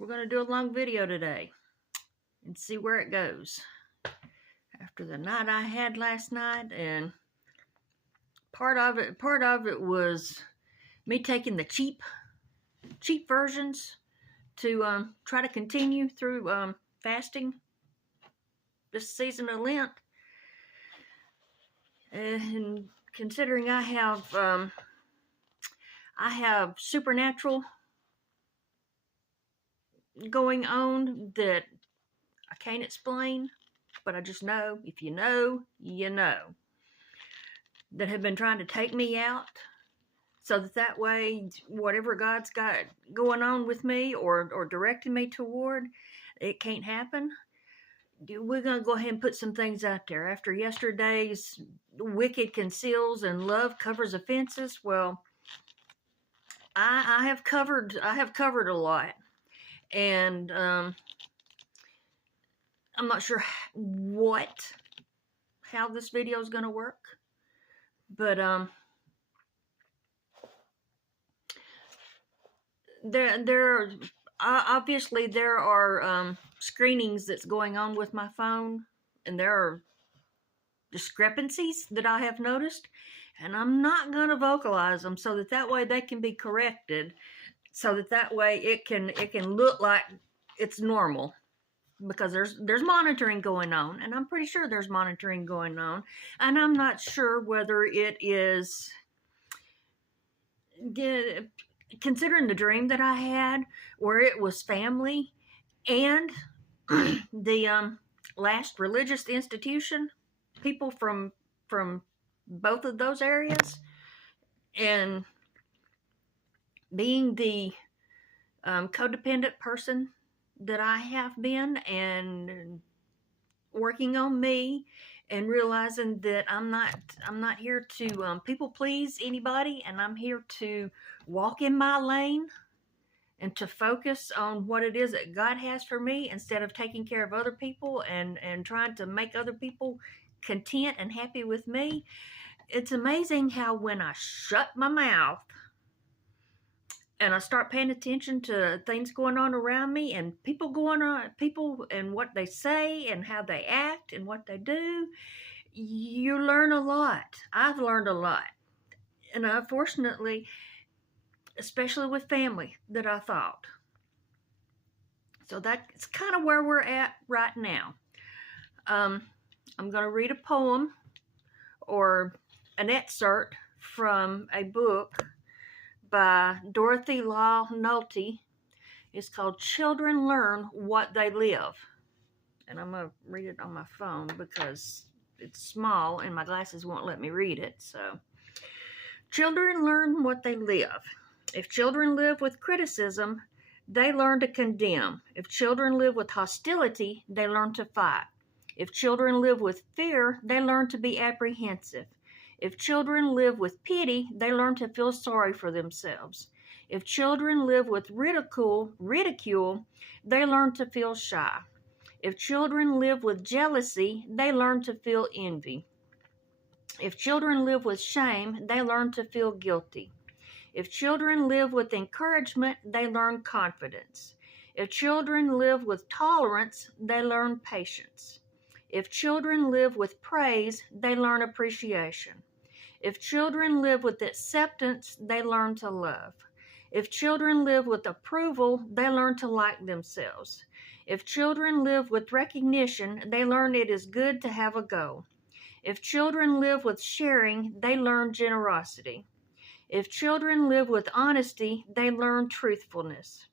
we're going to do a long video today and see where it goes. After the night I had last night, and part of it was me taking the cheap versions to try to continue through fasting this season of Lent. And considering I have supernatural going on that I can't explain, but I just know, if you know, you know, that have been trying to take me out, so that way, whatever God's got going on with me or directing me toward, it can't happen. We're going to go ahead and put some things out there. After yesterday's wicked conceals and love covers offenses, well, I have covered a lot, and I'm not sure how this video is going to work, but obviously there are screenings that's going on with my phone, and there are discrepancies that I have noticed, and I'm not going to vocalize them so that way they can be corrected, so that way it can look like it's normal, because there's monitoring going on, and I'm pretty sure there's monitoring going on, and I'm not sure whether it is, considering the dream that I had where it was family and the last religious institution, people from both of those areas, and being the codependent person that I have been, and working on me, and realizing that I'm not here to people please anybody, and I'm here to walk in my lane and to focus on what it is that God has for me, instead of taking care of other people and trying to make other people content and happy with me. It's amazing how when I shut my mouth and I start paying attention to things going on around me, and people and what they say and how they act and what they do, you learn a lot. I've learned a lot. And unfortunately, especially with family that I thought. So that's kind of where we're at right now. I'm going to read a poem or an excerpt from a book by Dorothy Law Nolte. It's called Children Learn What They Live. And I'm going to read it on my phone because it's small and my glasses won't let me read it. So, children learn what they live. If children live with criticism, they learn to condemn. If children live with hostility, they learn to fight. If children live with fear, they learn to be apprehensive. If children live with pity, they learn to feel sorry for themselves. If children live with ridicule, they learn to feel shy. If children live with jealousy, they learn to feel envy. If children live with shame, they learn to feel guilty. If children live with encouragement, they learn confidence. If children live with tolerance, they learn patience. If children live with praise, they learn appreciation. If children live with acceptance, they learn to love. If children live with approval, they learn to like themselves. If children live with recognition, they learn it is good to have a goal. If children live with sharing, they learn generosity. If children live with honesty, they learn truthfulness.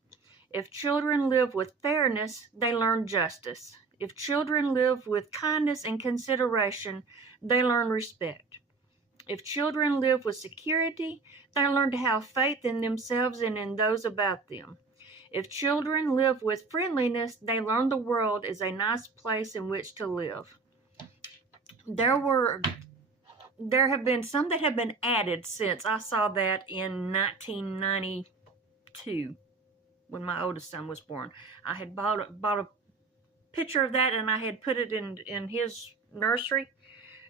If children live with fairness, they learn justice. If children live with kindness and consideration, they learn respect. If children live with security, they learn to have faith in themselves and in those about them. If children live with friendliness, they learn the world is a nice place in which to live. There have been some that have been added since I saw that in 1992 when my oldest son was born. I had bought a picture of that, and I had put it in his nursery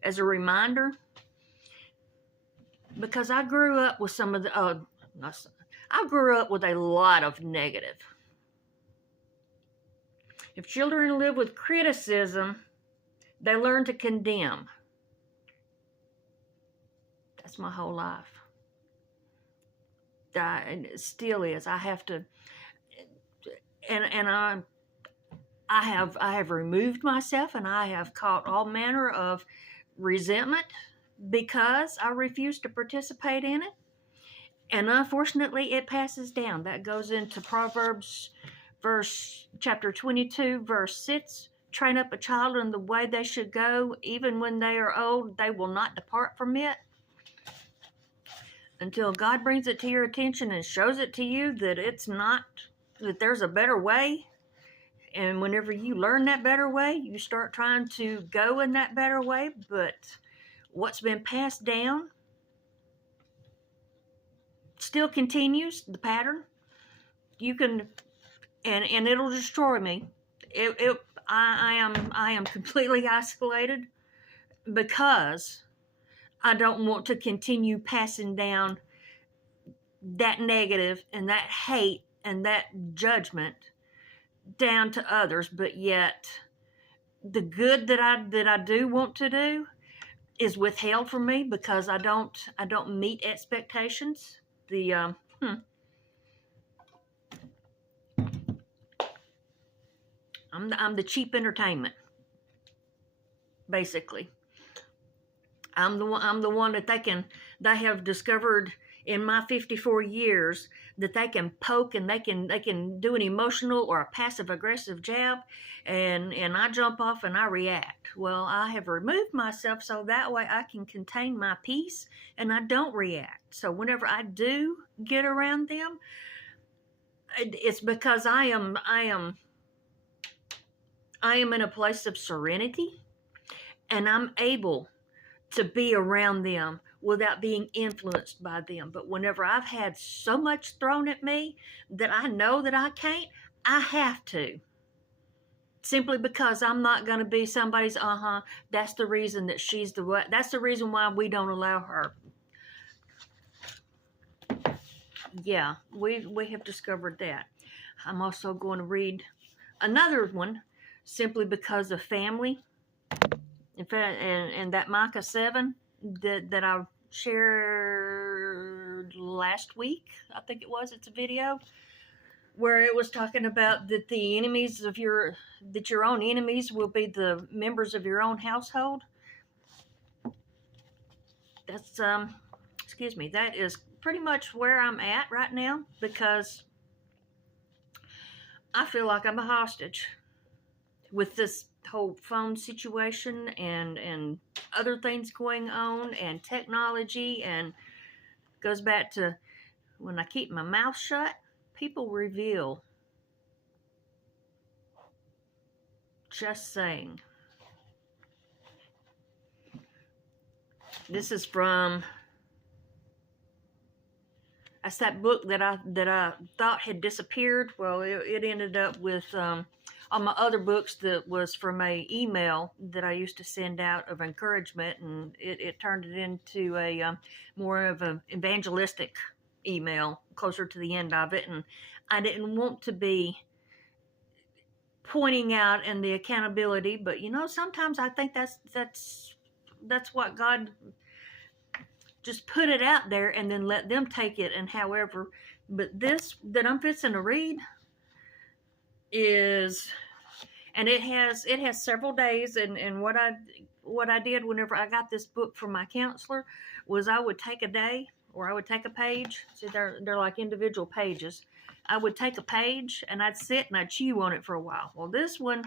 as a reminder, because I grew up with I grew up with a lot of negative. If children live with criticism, they learn to condemn. That's my whole life. And it still is. I have to, and I have removed myself, and I have caught all manner of resentment because I refuse to participate in it. And unfortunately, it passes down. That goes into Proverbs chapter 22, verse 6. Train up a child in the way they should go. Even when they are old, they will not depart from it. Until God brings it to your attention and shows it to you that it's not, that there's a better way. And whenever you learn that better way, you start trying to go in that better way. But what's been passed down still continues, the pattern. You can, and it'll destroy me. I am completely isolated because I don't want to continue passing down that negative and that hate and that judgment down to others, but yet the good that I do want to do is withheld from me because I don't meet expectations. I'm the cheap entertainment, basically. I'm the one that they have discovered in my 54 years that they can poke and they can do an emotional or a passive aggressive jab, and I jump off and I react. Well, I have removed myself so that way I can contain my peace and I don't react. So whenever I do get around them, it's because I am in a place of serenity, and I'm able to be around them without being influenced by them. But whenever I've had so much thrown at me that I know that I can't, I have to. Simply because I'm not going to be somebody's, that's the reason that she's that's the reason why we don't allow her. Yeah, we have discovered that. I'm also going to read another one simply because of family. In fact, and that Micah 7 that I shared last week, I think it was, it's a video where it was talking about that the enemies of your own enemies will be the members of your own household. That's that is pretty much where I'm at right now, because I feel like I'm a hostage with this whole phone situation and other things going on and technology, and goes back to when I keep my mouth shut, people reveal. Just saying. This is from, that's that book that I thought had disappeared. Well, it ended up with on my other books that was from a email that I used to send out of encouragement, and it turned it into a more of an evangelistic email closer to the end of it. And I didn't want to be pointing out and the accountability, but sometimes I think that's what God just put it out there and then let them take it. And however, but this that I'm fixing to read is, and it has several days, and what I did whenever I got this book from my counselor was I would take a day, or I would take a page. See, they're like individual pages. I would take a page and I'd sit and I'd chew on it for a while. Well, this one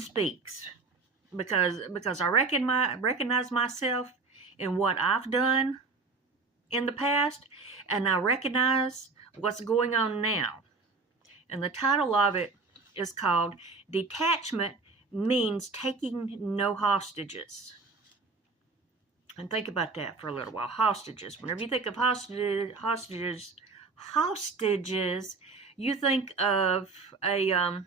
speaks because I recognize myself in what I've done in the past, and I recognize what's going on now. And the title of it is called Detachment Means Taking No Hostages. And think about that for a little while. Hostages. Whenever you think of hostages, you think of a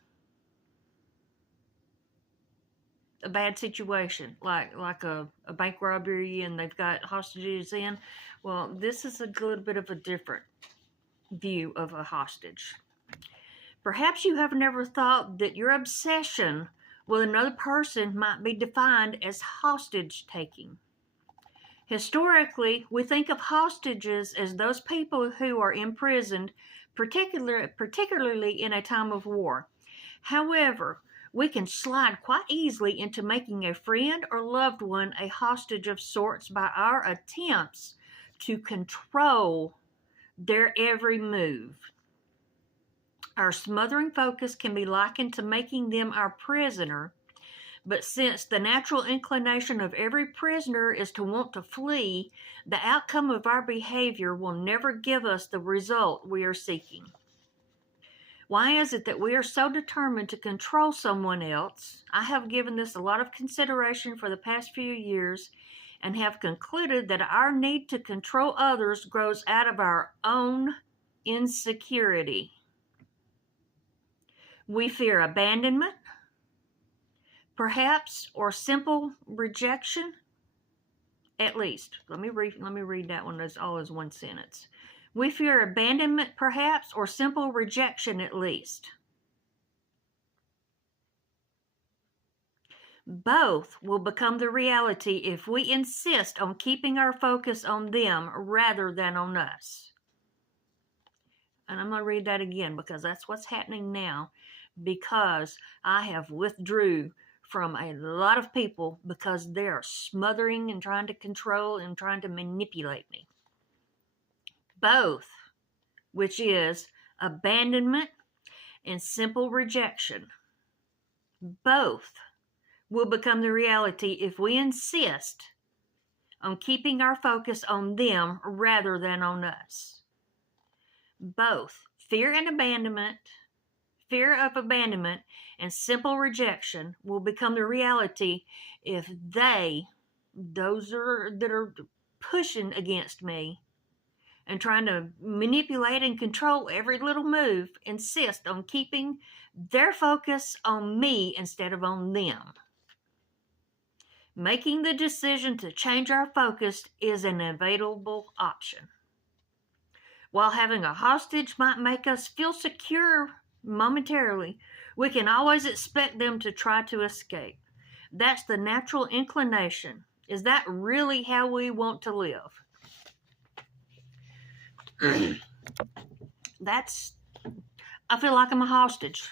bad situation, like a bank robbery, and they've got hostages in. Well, this is a little bit of a different view of a hostage. Perhaps you have never thought that your obsession with another person might be defined as hostage taking. Historically, we think of hostages as those people who are imprisoned, particularly in a time of war. However, we can slide quite easily into making a friend or loved one a hostage of sorts by our attempts to control their every move. Our smothering focus can be likened to making them our prisoner, but since the natural inclination of every prisoner is to want to flee, the outcome of our behavior will never give us the result we are seeking. Why is it that we are so determined to control someone else? I have given this a lot of consideration for the past few years and have concluded that our need to control others grows out of our own insecurity. We fear abandonment, perhaps, or simple rejection. At least, let me read that one as all as one sentence. We fear abandonment, perhaps, or simple rejection, at least. Both will become the reality if we insist on keeping our focus on them rather than on us. And I'm going to read that again because that's what's happening now, because I have withdrew from a lot of people because they are smothering and trying to control and trying to manipulate me. Both, which is abandonment and simple rejection, both will become the reality if we insist on keeping our focus on them rather than on us. Both fear of abandonment and simple rejection will become the reality if those that are pushing against me and trying to manipulate and control every little move, insist on keeping their focus on me instead of on them. Making the decision to change our focus is an available option. While having a hostage might make us feel secure momentarily, we can always expect them to try to escape. That's the natural inclination. Is that really how we want to live? I feel like I'm a hostage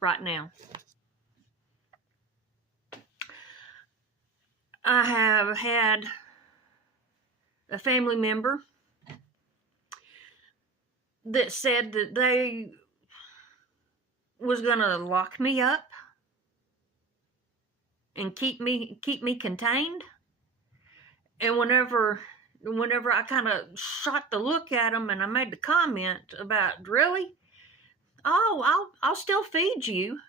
right now. I have had a family member that said that they was going to lock me up and keep me contained. And whenever I kind of shot the look at them and I made the comment about, really? Oh, I'll still feed you.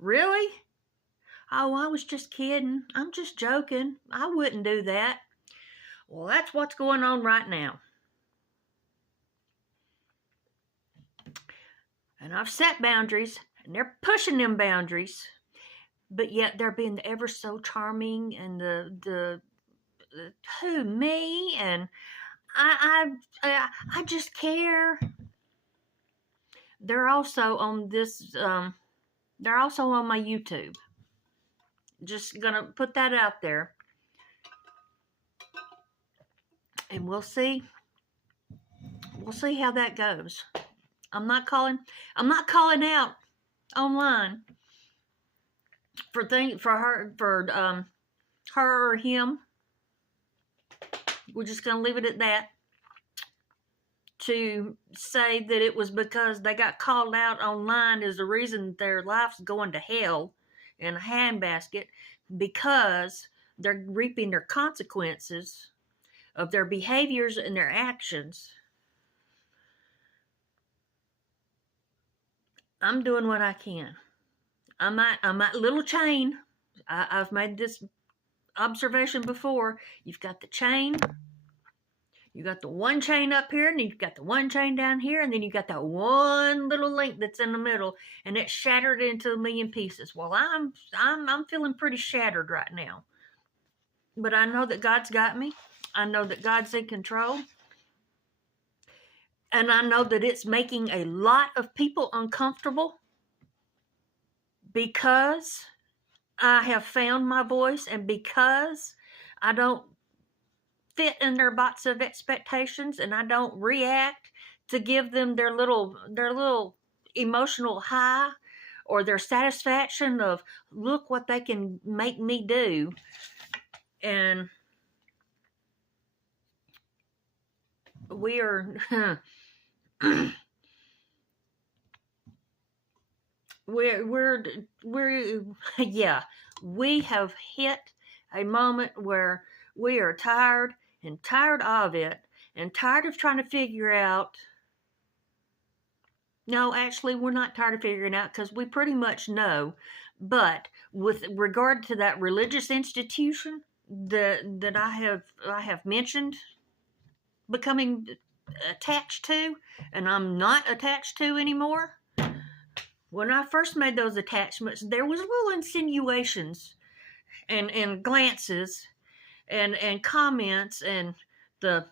Really? Oh, I was just kidding. I'm just joking. I wouldn't do that. Well, that's what's going on right now. And I've set boundaries, and they're pushing them boundaries, but yet they're being ever so charming and who, me? And I just care. They're also on this. They're also on my YouTube. Just gonna put that out there, and we'll see. We'll see how that goes. I'm not calling out online for her or him. We're just gonna leave it at that. To say that it was because they got called out online is the reason their life's going to hell in a handbasket, because they're reaping their consequences of their behaviors and their actions. I'm doing what I can. I'm at Little Chain. I've made this observation before. You've got the chain. You got the one chain up here, and you've got the one chain down here, and then you got that one little link that's in the middle, and it's shattered into a million pieces. Well, I'm feeling pretty shattered right now. But I know that God's got me. I know that God's in control. And I know that it's making a lot of people uncomfortable because I have found my voice and because I don't fit in their box of expectations and I don't react to give them their little emotional high or their satisfaction of look what they can make me do. And we are we're yeah, we have hit a moment where we are tired and tired of it and tired of trying to figure out. No, actually, we're not tired of figuring out because we pretty much know. But with regard to that religious institution that I have mentioned becoming attached to, and I'm not attached to anymore. When I first made those attachments, there was little insinuations and glances and comments and the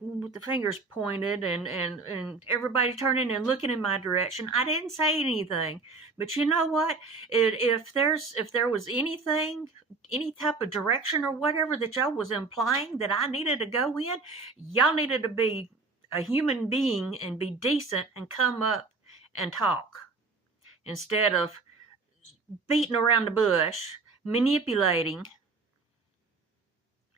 with the fingers pointed and everybody turning and looking in my direction. I didn't say anything, but you know what? If there was anything, any type of direction or whatever that y'all was implying that I needed to go in, y'all needed to be a human being and be decent and come up and talk instead of beating around the bush, manipulating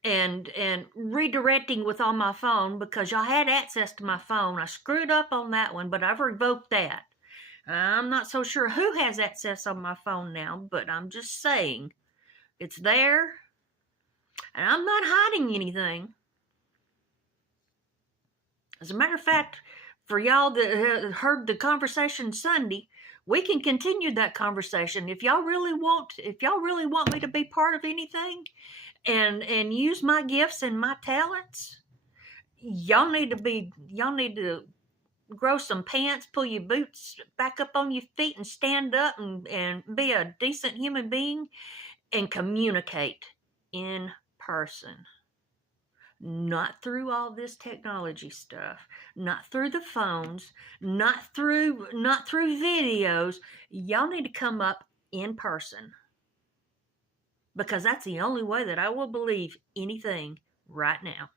and redirecting with on my phone because y'all had access to my phone. I screwed up on that one, but I've revoked that. I'm not so sure who has access on my phone now, but I'm just saying it's there and I'm not hiding anything. As a matter of fact, for y'all that heard the conversation Sunday, we can continue that conversation if y'all really want me to be part of anything and use my gifts and my talents. Y'all need to grow some pants, pull your boots back up on your feet and stand up and be a decent human being and communicate in person. Not through all this technology stuff, not through the phones, not through videos. Y'all need to come up in person because that's the only way that I will believe anything right now.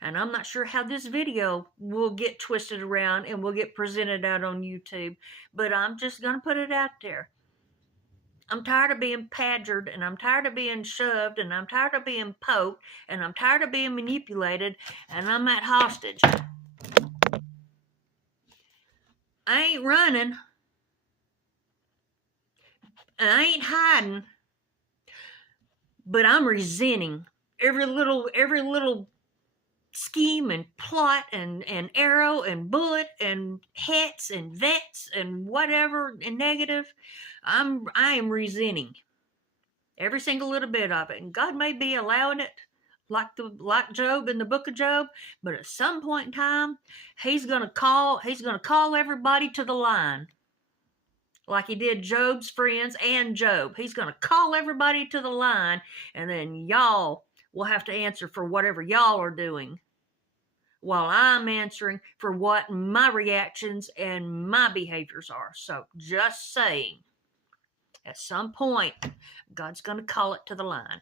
And I'm not sure how this video will get twisted around and will get presented out on YouTube, but I'm just going to put it out there. I'm tired of being badgered, and I'm tired of being shoved, and I'm tired of being poked, and I'm tired of being manipulated, and I'm at hostage. I ain't running. I ain't hiding. But I'm resenting every little scheme and plot and arrow and bullet and hets and vets and whatever and negative. I am resenting every single little bit of it, and God may be allowing it, like Job in the book of Job. But at some point in time, He's gonna call everybody to the line, like He did Job's friends and Job. He's gonna call everybody to the line, and then y'all will have to answer for whatever y'all are doing, while I'm answering for what my reactions and my behaviors are. So just saying, at some point, God's going to call it to the line.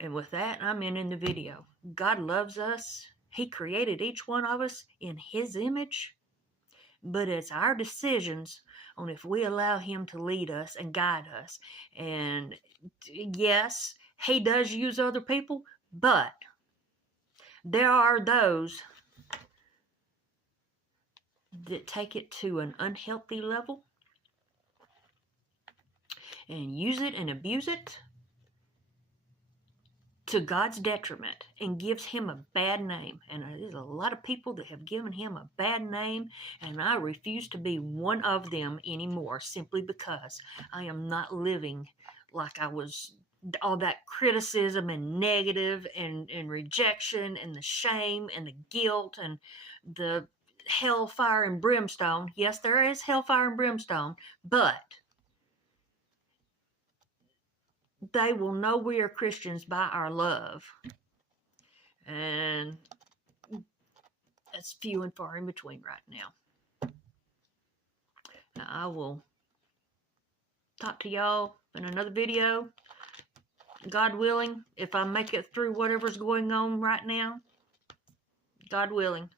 And with that, I'm ending the video. God loves us. He created each one of us in His image. But it's our decisions on if we allow Him to lead us and guide us. And yes, He does use other people, but there are those that take it to an unhealthy level and use it and abuse it to God's detriment and gives Him a bad name. And there's a lot of people that have given Him a bad name, and I refuse to be one of them anymore, simply because I am not living like I was. All that criticism and negative and rejection and the shame and the guilt and the hellfire and brimstone. Yes, there is hellfire and brimstone, but they will know we are Christians by our love. And it's few and far in between right now. Now I will talk to y'all in another video, God willing, if I make it through whatever's going on right now. God willing.